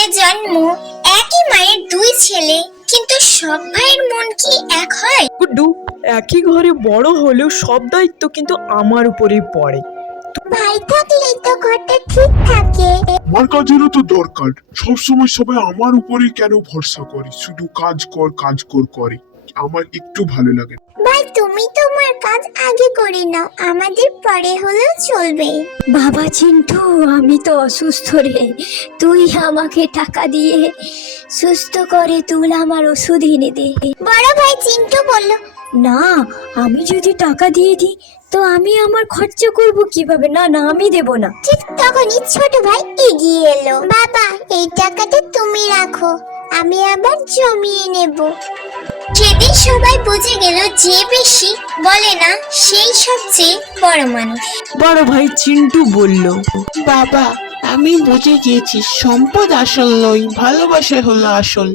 পরিবারে জন্ম, একই মায়ের দুই ছেলে, কিন্তু সব ভাইয়ের মন কি এক হয়? গুড্ডু, একই ঘরে বড় হলেও সব দায়িত্ব কিন্তু আমার উপরেই পড়ে। ভাই থাকলেই তো ঘরটা ঠিক থাকে। আমার কাজেরও তো দরকার। সবসময় সবাই আমার উপরে কেন ভরসা করে, শুধু কাজ কর কাজ কর করে, আমার একটু ভালো লাগে না। ভাই তুমি তোমার কাজ আগে করে নাও, আমাদের পরে হলেও চলবে। বাবা চিন্টু, আমি তো অসুস্থ রে, তুই আমাকে টাকা দিয়ে সুস্থ করে তুই আমার ওষুধ এনে দে। বড় ভাই চিন্টু বলল, না, আমি যদি টাকা দিয়ে দিই তো আমি আমার খরচা করব কিভাবে? না না, আমি দেব না। ঠিক তখনই ছোট ভাই এগিয়ে এলো। বাবা, এই টাকাটা তুমি রাখো, আমি আবার জমিয়ে নেব। সেদিন সবাই বুঝে গেল যে বেশি বলে না সেই সবচেয়ে বড় মানুষ। বড় ভাই চিন্টু বলল, বাবা, আমি বুঝে গিয়েছি সম্পদ আসল নয়, ভালোবাসা হলো আসল।